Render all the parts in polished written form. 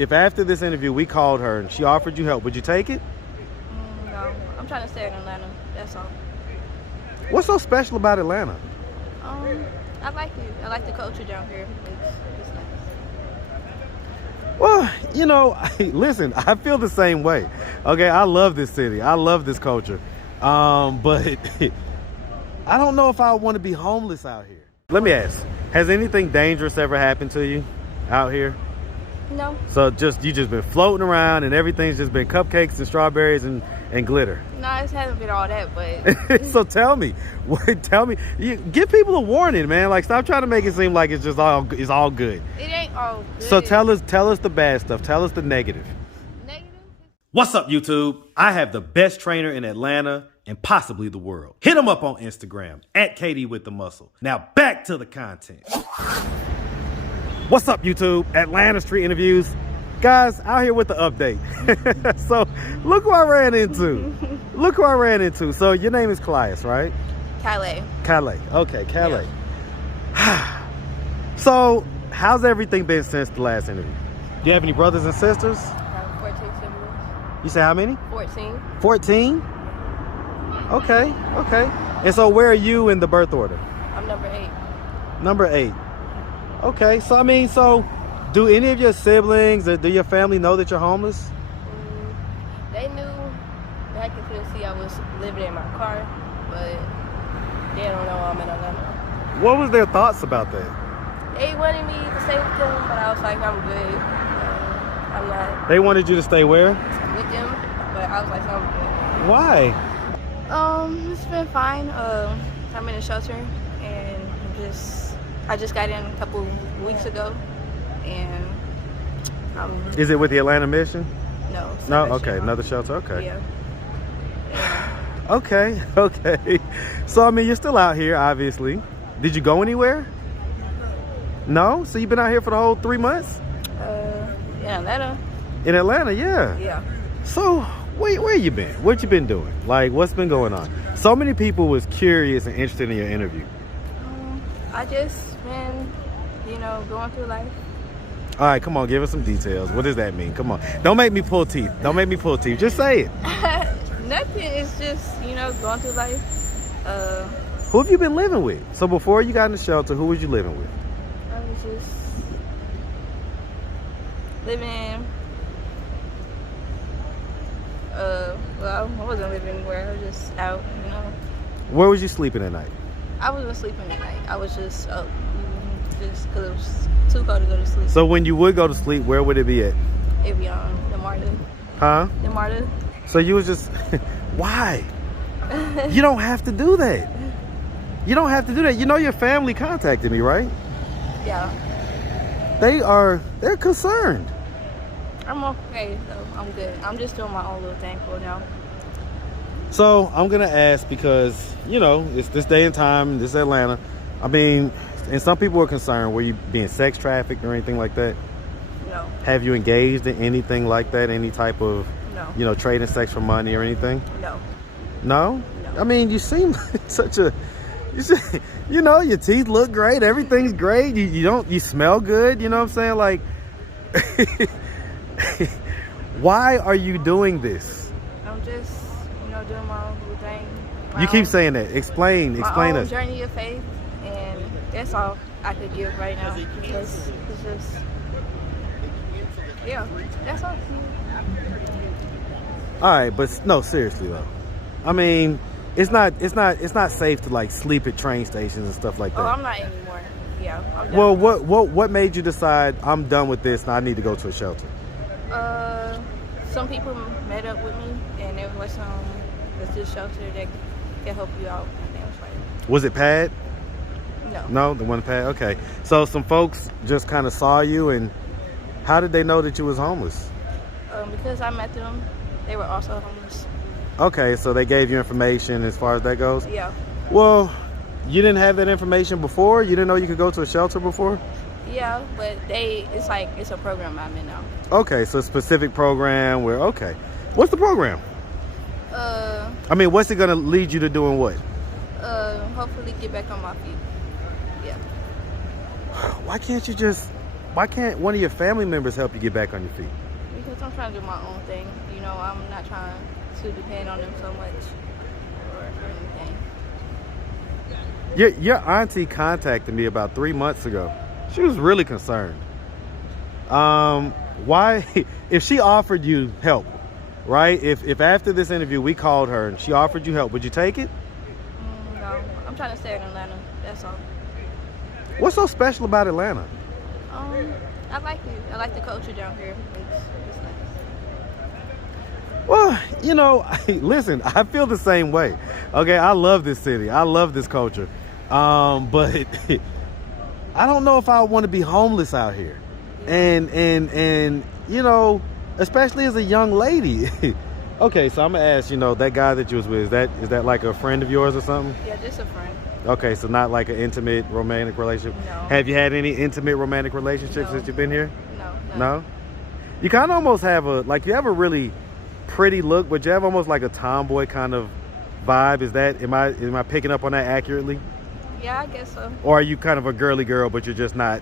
if after this interview we called her and she offered you help, would you take it? No, I'm trying to stay in Atlanta. That's all. What's so special about Atlanta? I like it. I like the culture down here. It's nice. Well, you know, listen, I feel the same way. Okay, I love this city. I love this culture. But I don't know if I want to be homeless out here. Let me ask, has anything dangerous ever happened to you out here? No. So you just been floating around and everything's just been cupcakes and strawberries and glitter. No, it hasn't been all that, but So tell me, give people a warning, man. Like, stop trying to make it seem like it's all good. it ain't all good. So tell us the bad stuff. Tell us the negative. Negative? What's up, YouTube? I have the best trainer in Atlanta and possibly the world. Hit him up on Instagram at KD with the muscle. Now back to the content. What's up, YouTube? Atlanta Street Interviews. Guys, out here with the update. So look who I ran into. So your name is Calais, right? Calais. Okay, Calais. Yeah. So how's everything been since the last interview? Do you have any brothers and sisters? I have 14 siblings. You say how many? 14. 14? Okay. And so where are you in the birth order? I'm number 8. Number 8. Okay, so do any of your siblings or do your family know that you're homeless? They knew back in Tennessee I was living in my car, but they don't know I'm in Atlanta. What was their thoughts about that? They wanted me to stay with them, but I was like, I'm good. I'm not They wanted you to stay where? with them, but I was like, I'm good. Why? It's been fine. I'm in a shelter, and I just got in a couple weeks ago, and Is it with the Atlanta Mission? no. it's No, not okay, shelter. another shelter, okay. Yeah. Okay. So, you're still out here, obviously. Did you go anywhere? No? So you've been out here for the whole 3 months? In Atlanta. In Atlanta, yeah. Yeah. So, where you been? What you been doing? Like, what's been going on? So many people was curious and interested in your interview. I just been, going through life. All right, come on, give us some details. What does that mean? Come on. Don't make me pull teeth. Just say it. Nothing. It's just, going through life. Who have you been living with? So before you got in the shelter, who was you living with? I was just living. Well, I wasn't living anywhere. I was just out, Where was you sleeping at night? I wasn't sleeping at night. I was just up, just because it was too cold to go to sleep. So when you would go to sleep, where would it be at? It'd be on the MARTA. Huh? The MARTA. So you was just, why? You don't have to do that. You don't have to do that. You know your family contacted me, right? Yeah. They're concerned. I'm okay, though. I'm good. I'm just doing my own little thing for now. So I'm going to ask because, it's this day and time, this is Atlanta. And some people are concerned. Were you being sex trafficked or anything like that? No. Have you engaged in anything like that? Any type of, No. Trading sex for money or anything? No. No? No. You seem like your teeth look great. Everything's great. You smell good. You know what I'm saying? Like, why are you doing this? I'm just, doing my own little thing. You keep saying that. Explain my own us. journey of faith, and that's all I could give right now. Because it's just, yeah, that's all. All right, but no, seriously though. It's not safe to like sleep at train stations and stuff like that. Oh, I'm not anymore. Yeah. I'm done. Well, what made you decide I'm done with this and I need to go to a shelter? Some people met up with me, and there was this shelter that can help you out. And they was like, Was it Pad? no. No, the one Pad. Okay, so some folks just kind of saw you, and how did they know that you was homeless? Because I met them, they were also homeless. Okay, so they gave you information as far as that goes? Yeah. Well, you didn't have that information before? You didn't know you could go to a shelter before? Yeah, but it's a program I'm in now. Okay, so a specific program where, okay. What's the program? What's it gonna lead you to doing what? Hopefully get back on my feet. Yeah. Why can't you just why can't one of your family members help you get back on your feet? Because I'm trying to do my own thing. You know, I'm not trying to depend on them so much or anything. Your auntie contacted me about 3 months ago. She was really concerned. Why, if she offered you help, right? If after this interview we called her and she offered you help, would you take it? No, I'm trying to stay in Atlanta. That's all. What's so special about Atlanta? I like it. I like the culture down here. It's nice. Well, you know, listen, I feel the same way. Okay, I love this city. I love this culture. But I don't know if I want to be homeless out here. And you know, especially as a young lady. Okay, so I'm gonna ask, you know, that guy that you was with, is that like a friend of yours or something? Yeah, just a friend. Okay, so not like an intimate romantic relationship? No. Have you had any intimate romantic relationships No. since you've been here? No. No? You kind of almost have you have a really pretty look, but you have almost like a tomboy kind of vibe. Am I picking up on that accurately? Yeah, I guess so. Or are you kind of a girly girl, but you're just not,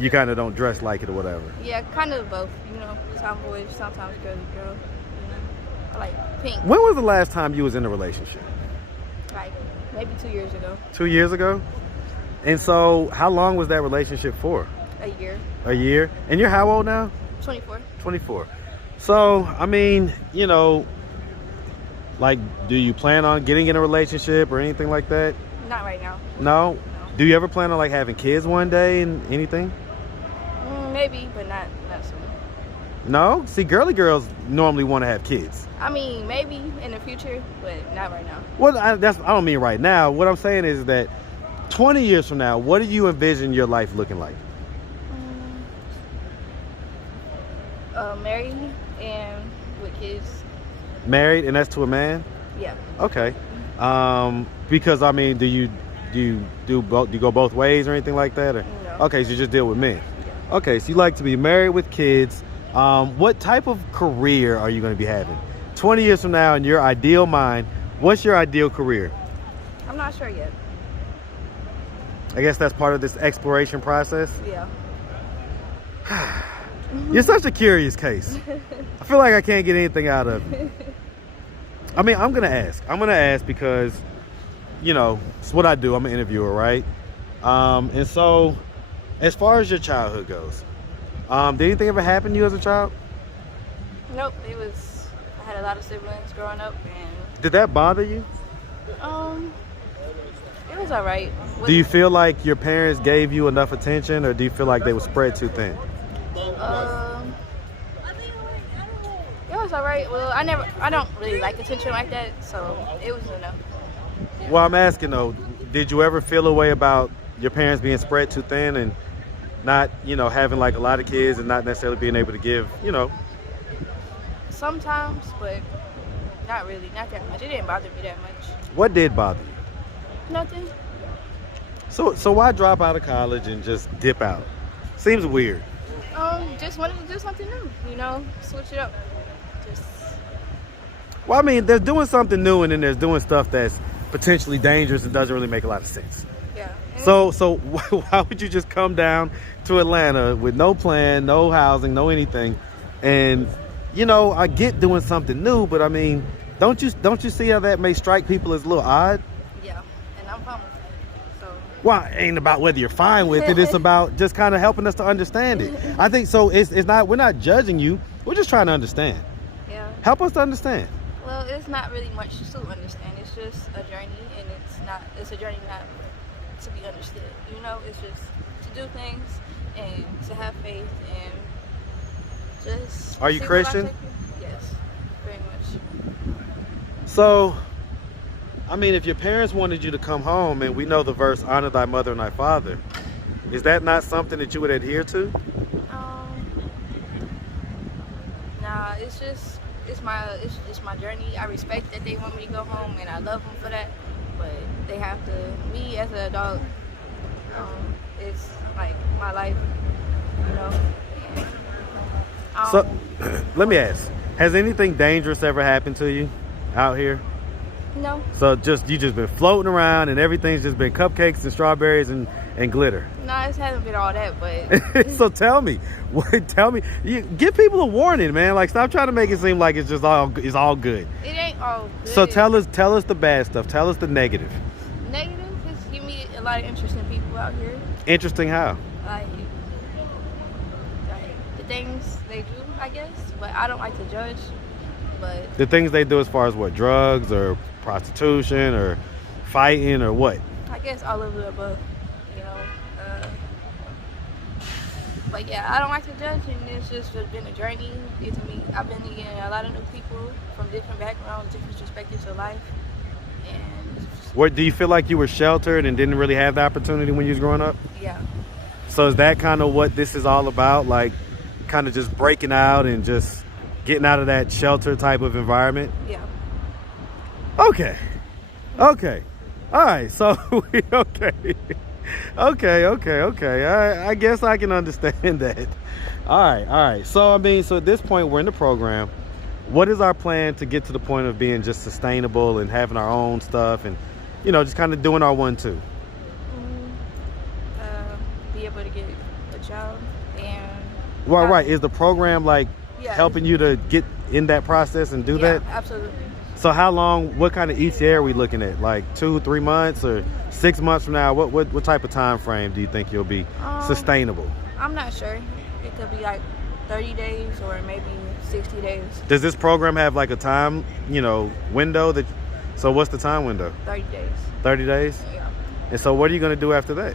you kind of don't dress like it or whatever? Yeah, kind of both. You know, tomboy, sometimes girly girl. You know, I like pink. When was the last time you was in a relationship? Like maybe 2 years ago. 2 years ago? And so how long was that relationship for? A year. A year? And you're how old now? 24. 24. So, I mean, you know, like, do you plan on getting in a relationship or anything like that? Not right now. No? No. Do you ever plan on like having kids one day and anything? Maybe, but not soon. No? See, girly girls normally want to have kids. I mean, maybe in the future, but not right now. Well, I don't mean right now. What I'm saying is that 20 years from now, what do you envision your life looking like? Married and with kids. Married, and that's to a man? Yeah. Okay. Because I mean, do you go both ways or anything like that? Or? No. Okay, so you just deal with men. Okay, so you like to be married with kids. What type of career are you going to be having 20 years from now in your ideal mind? What's your ideal career? I'm not sure yet. I guess that's part of this exploration process. Yeah. You're such a curious case. I feel like I can't get anything out of it. I mean, I'm gonna ask because, you know, it's what I do. I'm an interviewer, right? And so, as far as your childhood goes, did anything ever happen to you as a child? Nope. I had a lot of siblings growing up, and Did that bother you? it was all right. Do you feel like your parents gave you enough attention, or do you feel like they were spread too thin? It was all right. Well, I don't really like attention like that, so it was enough. Well, I'm asking though, did you ever feel a way about your parents being spread too thin and not, you know, having like a lot of kids and not necessarily being able to give, you know? Sometimes, but not really, not that much. It didn't bother me that much. What did bother you? Nothing. So why drop out of college and just dip out? Seems weird. Just wanted to do something new, you know, switch it up. Well, I mean, there's doing something new and then there's doing stuff that's potentially dangerous and doesn't really make a lot of sense. Yeah. So why would you just come down to Atlanta with no plan, no housing, no anything? And, you know, I get doing something new, but I mean, don't you see how that may strike people as a little odd? Yeah, and I'm fine with it. So. Well, it ain't about whether you're fine with it. It's about just kind of helping us to understand it. I think so. We're not judging you. We're just trying to understand. Yeah. Help us to understand. Well, it's not really much to understand. It's just a journey, and it's a journey not to be understood. You know, it's just to do things and to have faith and just. Are you see where life Christian? takes you. Yes, very much. So, I mean, if your parents wanted you to come home, and we know the verse, honor thy mother and thy father, is that not something that you would adhere to? Nah, it's just my journey. I respect that they want me to go home, and I love them for that. But they have to. Me as an adult, it's like my life, you know. And, So, let me ask: has anything dangerous ever happened to you out here? no. So you just been floating around, and everything's just been cupcakes and strawberries and and glitter? No, it hasn't been all that, but So tell me, give people a warning, man. Like, stop trying to make it seem like it's all good. it ain't all good. So tell us the bad stuff. Tell us the negative. Negative is you meet a lot of interesting people out here. Interesting how? Like the things they do, I guess. But I don't like to judge. But The things they do as far as what? Drugs or prostitution or fighting or what? I guess all of the above, you know. But yeah, I don't like to judge, and it's just been a journey. I've been meeting a lot of new people from different backgrounds, different perspectives of life, and What do you feel like you were sheltered and didn't really have the opportunity when you was growing up? yeah, So is that kind of what this is all about? Like, kind of just breaking out and just getting out of that shelter type of environment? yeah. Okay. All right. So okay. I guess I can understand that. All right. So so at this point we're in the program. What is our plan to get to the point of being just sustainable and having our own stuff and, just kind of doing our 1-2? Be able to get a job and Right. Is the program like Yeah. helping you to get in that process and do that? Absolutely. So how long, what kind of ETA are we looking at? Like 2-3 months or 6 months from now? What type of time frame do you think you'll be sustainable? I'm not sure. It could be like 30 days or maybe 60 days. Does this program have like a time, window so what's the time window? 30 days. 30 days? Yeah. And so what are you going to do after that?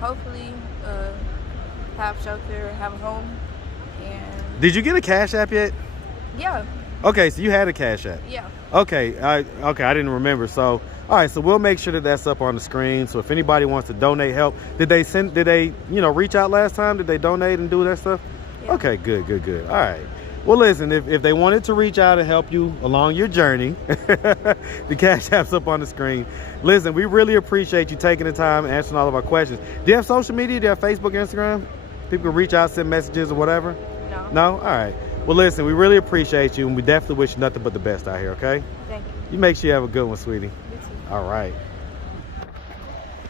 Hopefully have shelter, have a home, and Did you get a Cash App yet? yeah. Okay, so you had a Cash App. Yeah. Okay, I didn't remember. So, all right, so we'll make sure that that's up on the screen. So if anybody wants to donate help, did they reach out last time? Did they donate and do that stuff? Yeah. Okay, good. All right. Well, listen, if they wanted to reach out and help you along your journey, the Cash App's up on the screen. Listen, we really appreciate you taking the time and answering all of our questions. Do you have social media? Do you have Facebook, Instagram? People can reach out, send messages or whatever? No. No? All right. Well, listen, we really appreciate you, and we definitely wish you nothing but the best out here, okay? Thank you. You make sure you have a good one, sweetie. You too. All right.